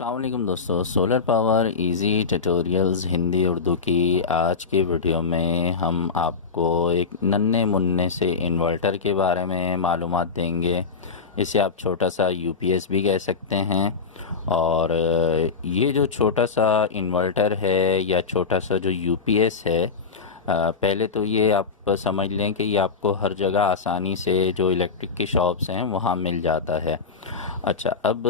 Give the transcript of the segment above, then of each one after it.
السلام علیکم دوستو، solar power easy tutorials Hindi Urdu کی آج کی ویڈیو میں ہم آپ کو ایک ننھے منھے سے انورٹر کے بارے میں معلومات دیں گے۔ اسے آپ چھوٹا سا یو پی ایس بھی کہہ سکتے ہیں، اور یہ جو چھوٹا سا انورٹر ہے یا چھوٹا سا جو یو پی ایس ہے، پہلے تو یہ آپ سمجھ لیں کہ یہ آپ کو ہر جگہ آسانی سے جو الیکٹرک کی شاپس ہیں وہاں مل جاتا ہے۔ اچھا، اب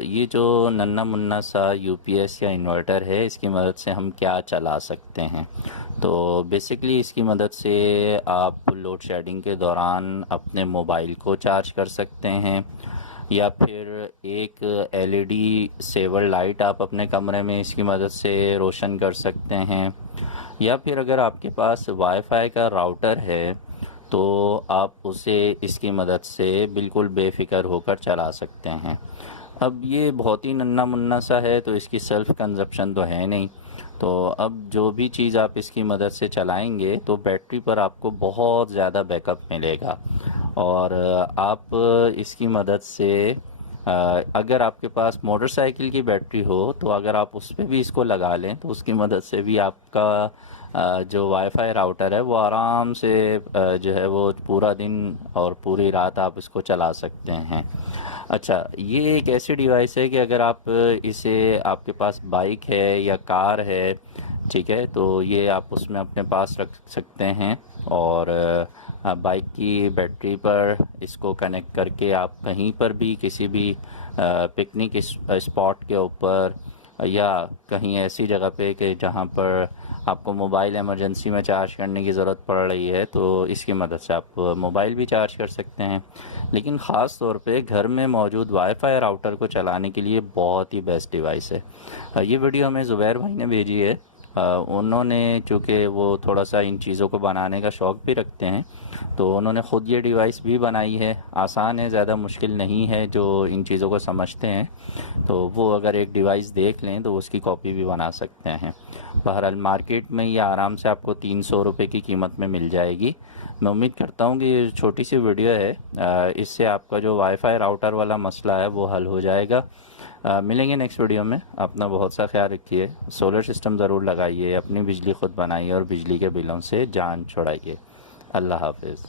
یہ جو ننھا منھا سا یو پی ایس یا انورٹر ہے، اس کی مدد سے ہم کیا چلا سکتے ہیں؟ تو بیسکلی اس کی مدد سے آپ لوڈ شیڈنگ کے دوران اپنے موبائل کو چارج کر سکتے ہیں، یا پھر ایک ایل ای ڈی سیور لائٹ آپ اپنے کمرے میں اس کی مدد سے روشن کر سکتے ہیں، یا پھر اگر آپ کے پاس وائی فائی کا راؤٹر ہے تو آپ اسے اس کی مدد سے بالکل بے فکر ہو کر چلا سکتے ہیں۔ اب یہ بہت ہی ننھا منھا سا ہے تو اس کی سیلف کنزپشن تو ہے نہیں، تو اب جو بھی چیز آپ اس کی مدد سے چلائیں گے تو بیٹری پر آپ کو بہت زیادہ بیک اپ ملے گا، اور آپ اس کی مدد سے اگر آپ کے پاس موٹر سائیکل کی بیٹری ہو تو اگر آپ اس پہ بھی اس کو لگا لیں تو اس کی مدد سے بھی آپ کا جو وائی فائی راؤٹر ہے وہ آرام سے جو ہے وہ پورا دن اور پوری رات آپ اس کو چلا سکتے ہیں۔ اچھا، یہ ایک ایسی ڈیوائس ہے کہ اگر آپ اسے آپ کے پاس بائک ہے یا کار ہے، ٹھیک ہے، تو یہ آپ اس میں اپنے پاس رکھ سکتے ہیں، اور بائک کی بیٹری پر اس کو کنیکٹ کر کے آپ کہیں پر بھی کسی بھی پکنک اسپاٹ کے اوپر یا کہیں ایسی جگہ پہ کہ جہاں پر آپ کو موبائل ایمرجنسی میں چارج کرنے کی ضرورت پڑ رہی ہے تو اس کی مدد سے آپ موبائل بھی چارج کر سکتے ہیں۔ لیکن خاص طور پہ گھر میں موجود وائی فائی راؤٹر کو چلانے کے لیے بہت ہی بیسٹ ڈیوائس ہے۔ یہ ویڈیو ہمیں زبیر بھائی نے بھیجی ہے۔ انہوں نے چونکہ وہ تھوڑا سا ان چیزوں کو بنانے کا شوق بھی رکھتے ہیں تو انہوں نے خود یہ ڈیوائس بھی بنائی ہے۔ آسان ہے، زیادہ مشکل نہیں ہے، جو ان چیزوں کو سمجھتے ہیں تو وہ اگر ایک ڈیوائس دیکھ لیں تو اس کی کاپی بھی بنا سکتے ہیں۔ بہرحال مارکیٹ میں یہ آرام سے آپ کو 300 روپے کی قیمت میں مل جائے گی۔ میں امید کرتا ہوں کہ یہ چھوٹی سی ویڈیو ہے، اس سے آپ کا جو وائی فائی راؤٹر والا مسئلہ ہے وہ حل ہو جائے گا۔ ملیں گے نیکسٹ ویڈیو میں۔ اپنا بہت سا خیال رکھیے، سولر سسٹم ضرور لگائیے، اپنی بجلی خود بنائیے اور بجلی کے بلوں سے جان چھڑائیے۔ اللہ حافظ۔